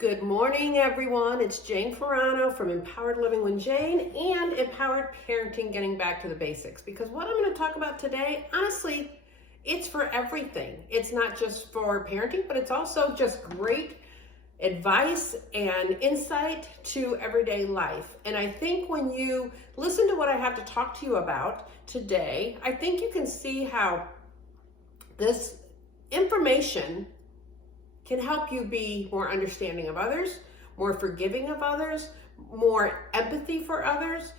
Good morning, everyone. It's Jane Ferrano from Empowered Living with Jane and Empowered Parenting, Getting Back to the Basics. Because what I'm going to talk about today, honestly, it's for everything. It's not just for parenting, but it's also just great advice and insight to everyday life. And I think when you listen to what I have to talk to you about today, I think you can see how this information can help you be more understanding of others, more forgiving of others, more empathy for others,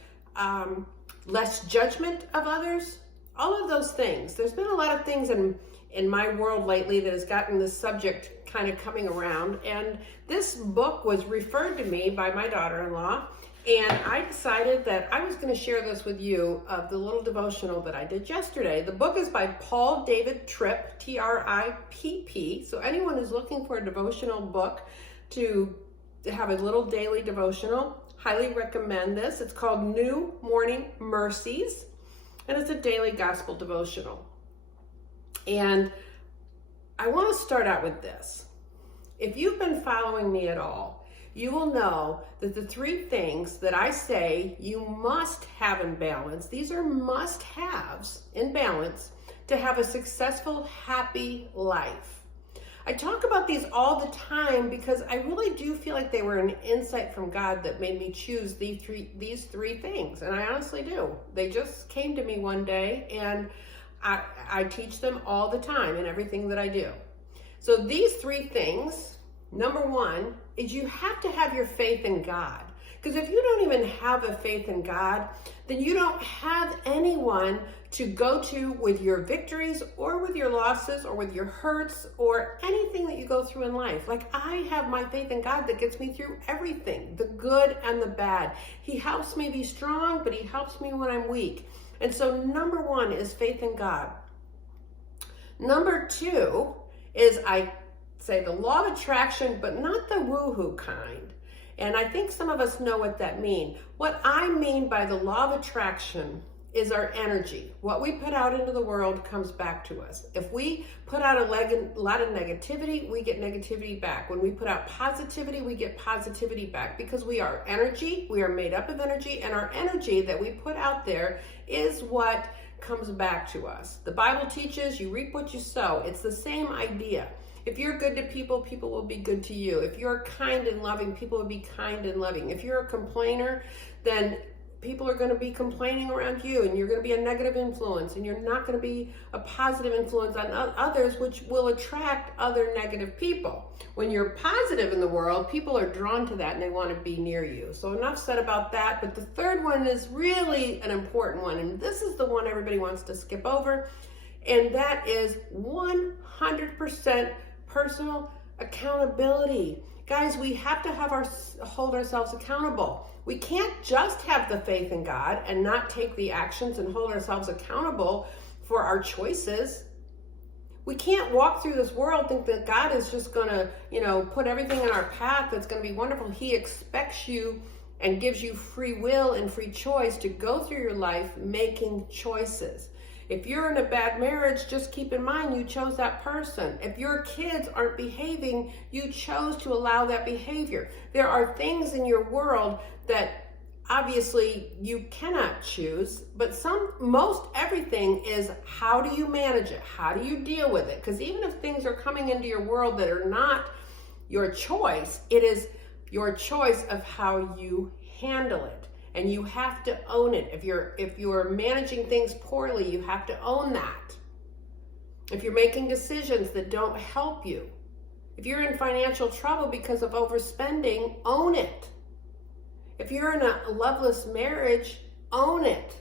less judgment of others, all of those things. There's been a lot of things in my world lately that has gotten this subject kind of coming around, and this book was referred to me by my daughter-in-law, and I decided that I was going to share this with you of the little devotional that I did yesterday. The book is by Paul David Tripp, Tripp. So anyone who's looking for a devotional book to have a little daily devotional, highly recommend this. It's called New Morning Mercies, and it's a daily gospel devotional. And I want to start out with this. If you've been following me at all, you will know that the three things that I say you must have in balance, these are must-haves in balance to have a successful, happy life. I talk about these all the time because I really do feel like they were an insight from God that made me choose these three things, and I honestly do. They just came to me one day, and I teach them all the time in everything that I do. So these three things, number one, is you have to have your faith in God. Because if you don't even have a faith in God, then you don't have anyone to go to with your victories or with your losses or with your hurts or anything that you go through in life. Like, I have my faith in God that gets me through everything, the good and the bad. He helps me be strong, but he helps me when I'm weak. And so number one is faith in God. Number two is, I say, the law of attraction, but not the woohoo kind. And I think some of us know what that means. What I mean by the law of attraction is our energy. What we put out into the world comes back to us. If we put out a lot of negativity, we get negativity back. When we put out positivity, we get positivity back, because we are energy, we are made up of energy, and our energy that we put out there is what comes back to us. The Bible teaches you reap what you sow. It's the same idea. If you're good to people, people will be good to you. If you're kind and loving, people will be kind and loving. If you're a complainer, then people are going to be complaining around you, and you're going to be a negative influence, and you're not going to be a positive influence on others, which will attract other negative people. When you're positive in the world, people are drawn to that and they want to be near you. So enough said about that. But the third one is really an important one, and this is the one everybody wants to skip over, and that is 100% personal accountability. Guys, we have to hold ourselves accountable. We can't just have the faith in God and not take the actions and hold ourselves accountable for our choices. We can't walk through this world think that God is just going to, put everything in our path that's going to be wonderful. He expects you and gives you free will and free choice to go through your life making choices. If you're in a bad marriage, just keep in mind you chose that person. If your kids aren't behaving, you chose to allow that behavior. There are things in your world that obviously you cannot choose, but most everything is, how do you manage it? How do you deal with it? Because even if things are coming into your world that are not your choice, it is your choice of how you handle it. And you have to own it. If you're managing things poorly, you have to own that. If you're making decisions that don't help you, if you're in financial trouble because of overspending, own it. If you're in a loveless marriage, own it.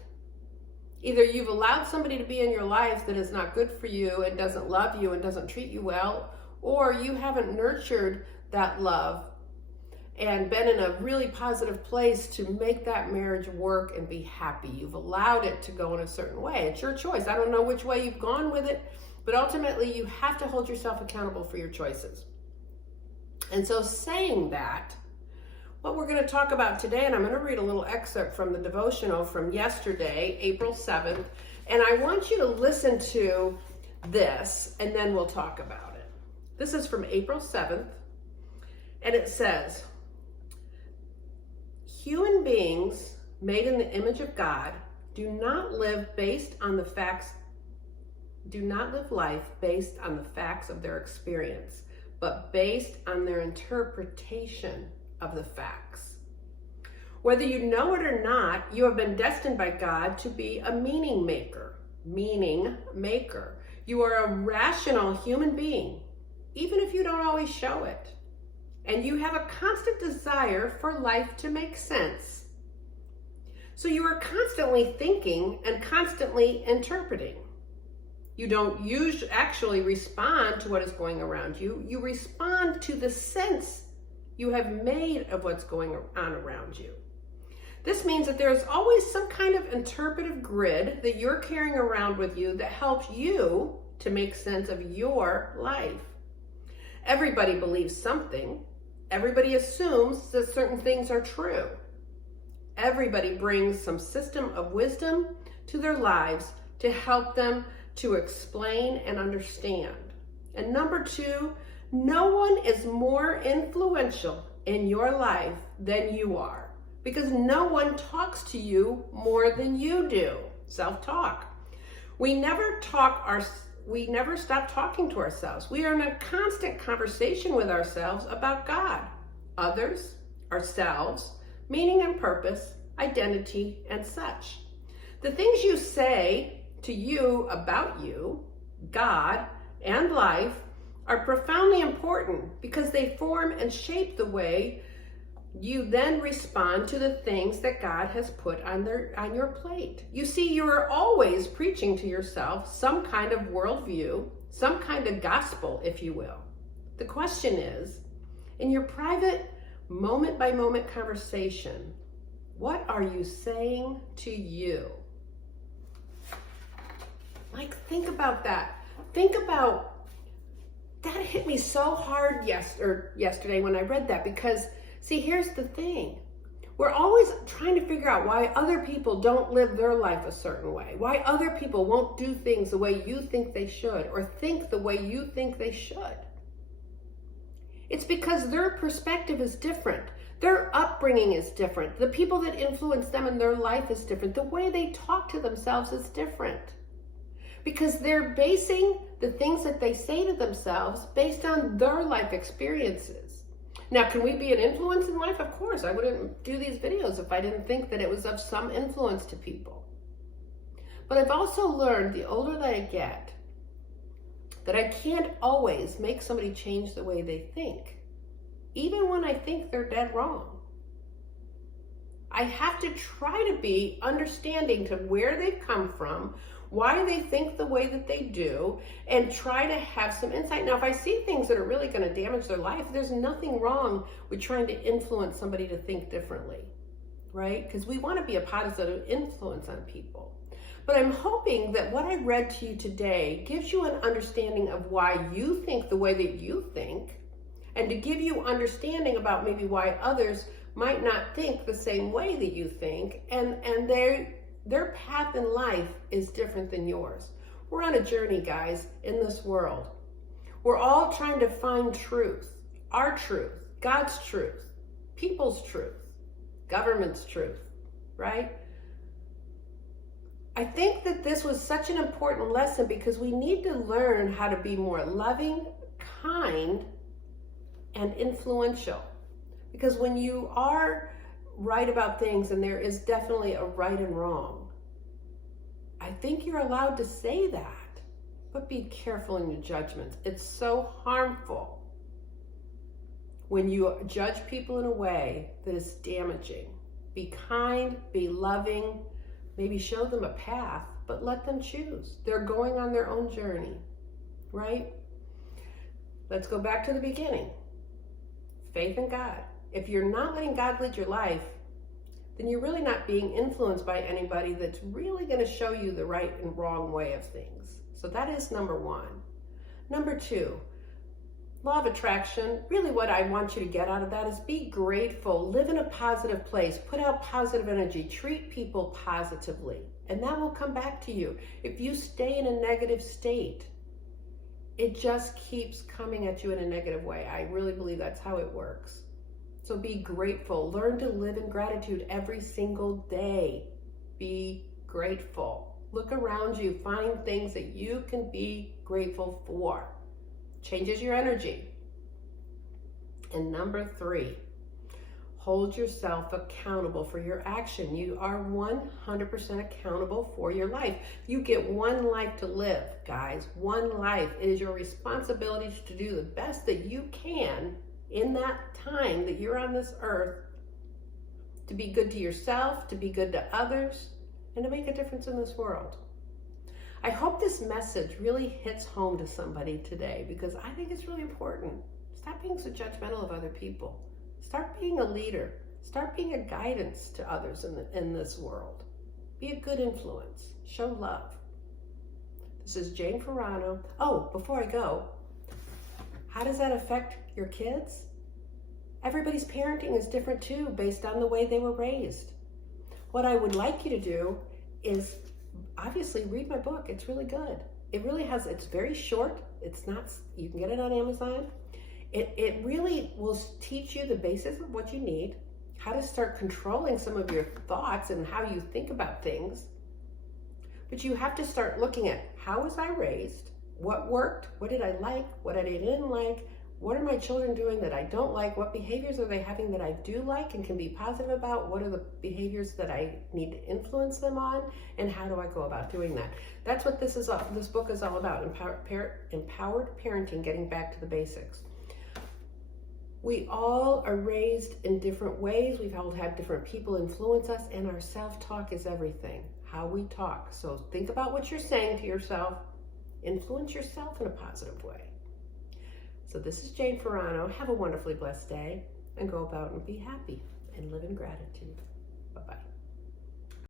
Either you've allowed somebody to be in your life that is not good for you and doesn't love you and doesn't treat you well, or you haven't nurtured that love and been in a really positive place to make that marriage work and be happy. You've allowed it to go in a certain way. It's your choice. I don't know which way you've gone with it, but ultimately you have to hold yourself accountable for your choices. And so, saying that, what we're going to talk about today, and I'm going to read a little excerpt from the devotional from yesterday, April 7th, and I want you to listen to this, and then we'll talk about it. This is from April 7th, And it says, human beings made in the image of God do not live life based on the facts of their experience, but based on their interpretation of the facts. Whether you know it or not, you have been destined by God to be a meaning maker. You are a rational human being, even if you don't always show it. And you have a constant desire for life to make sense. So you are constantly thinking and constantly interpreting. You don't actually respond to what is going around you. You respond to the sense you have made of what's going on around you. This means that there's always some kind of interpretive grid that you're carrying around with you that helps you to make sense of your life. Everybody believes something. Everybody assumes that certain things are true. Everybody brings some system of wisdom to their lives to help them to explain and understand. And number two, no one is more influential in your life than you are, because no one talks to you more than you do. Self-talk. We never stop talking to ourselves. We are in a constant conversation with ourselves about God, others, ourselves, meaning and purpose, identity, and such. The things you say to you about you, God, and life are profoundly important because they form and shape the way you then respond to the things that God has put on your plate. You see, you are always preaching to yourself some kind of worldview, some kind of gospel, if you will. The question is, in your private moment-by-moment conversation, what are you saying to you? Like, think about that. Think about, that hit me so hard yesterday when I read that, because see, here's the thing. We're always trying to figure out why other people don't live their life a certain way, why other people won't do things the way you think they should, or think the way you think they should. It's because their perspective is different. Their upbringing is different. The people that influence them in their life is different. The way they talk to themselves is different. Because they're basing the things that they say to themselves based on their life experiences. Now, can we be an influence in life? Of course. I wouldn't do these videos if I didn't think that it was of some influence to people. But I've also learned, the older that I get, that I can't always make somebody change the way they think, even when I think they're dead wrong. I have to try to be understanding to where they've come from, why they think the way that they do, and try to have some insight. Now, if I see things that are really going to damage their life, there's nothing wrong with trying to influence somebody to think differently, right? Because we want to be a positive influence on people. But I'm hoping that what I read to you today gives you an understanding of why you think the way that you think, and to give you understanding about maybe why others might not think the same way that you think, and their path in life is different than yours. We're on a journey, guys, in this world. We're all trying to find truth, our truth, God's truth, people's truth, government's truth, right? I think that this was such an important lesson because we need to learn how to be more loving, kind, and influential. Because when you are right about things, and there is definitely a right and wrong, I think you're allowed to say that, but be careful in your judgments. It's so harmful when you judge people in a way that is damaging. Be kind, be loving, maybe show them a path, but let them choose. They're going on their own journey, right? Let's go back to the beginning. Faith in God. If you're not letting God lead your life, then you're really not being influenced by anybody that's really going to show you the right and wrong way of things. So that is number one. Number two, law of attraction. Really what I want you to get out of that is be grateful, live in a positive place, put out positive energy, treat people positively, and that will come back to you. If you stay in a negative state, it just keeps coming at you in a negative way. I really believe that's how it works. So be grateful. Learn to live in gratitude every single day. Be grateful. Look around you. Find things that you can be grateful for. Changes your energy. And number 3, hold yourself accountable for your action. You are 100% accountable for your life. You get one life to live, guys. One life. It is your responsibility to do the best that you can in that time that you're on this earth, to be good to yourself, to be good to others, and to make a difference in this world. I hope this message really hits home to somebody today, because I think it's really important. Stop being so judgmental of other people. Start being a leader. Start being a guidance to others in this world. Be a good influence. Show love. This is Jane Ferrano. Oh, before I go, how does that affect your kids? Everybody's parenting is different too, based on the way they were raised. What I would like you to do is obviously read my book. It's really good. It really has, it's very short. It's not, you can get it on Amazon. It really will teach you the basics of what you need, how to start controlling some of your thoughts and how you think about things. But you have to start looking at, how was I raised? What worked? What did I like? What I didn't like? What are my children doing that I don't like? What behaviors are they having that I do like and can be positive about? What are the behaviors that I need to influence them on? And how do I go about doing that? That's what this book is all about, empowered parenting, getting back to the basics. We all are raised in different ways. We've all had different people influence us, and our self-talk is everything, how we talk. So think about what you're saying to yourself. Influence yourself in a positive way. So this is Jane Ferrano. Have a wonderfully blessed day, and go about and be happy and live in gratitude. Bye-bye.